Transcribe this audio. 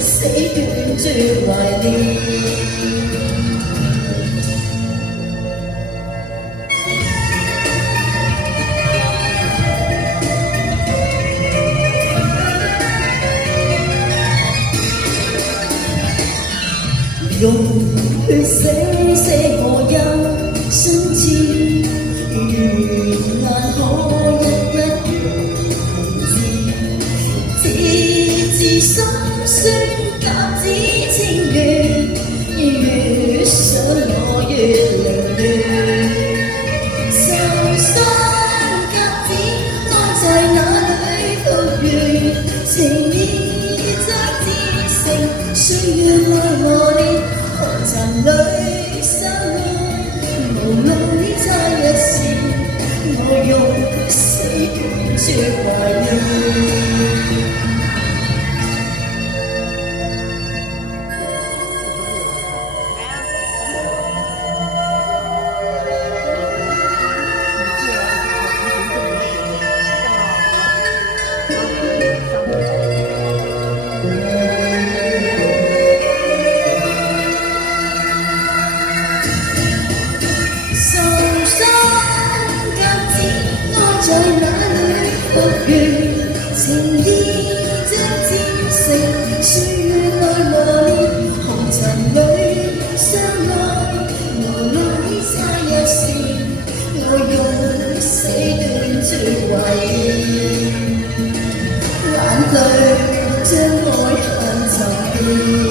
死斷絕懷念。用血寫寫我一生志，願眼可一字，字字心酸，夾子情緣，越想我越凌亂。受傷夾子安在哪裏復原？情意將至誠，歲月來磨練。紅塵裏相愛，無路呢差一線，我用死斷絕懷念。在哪裏復原？情意將至誠，歲月來磨練。紅塵裏相愛，無路呢差一線，我用死斷絕懷念。眼淚將愛恨沉澱。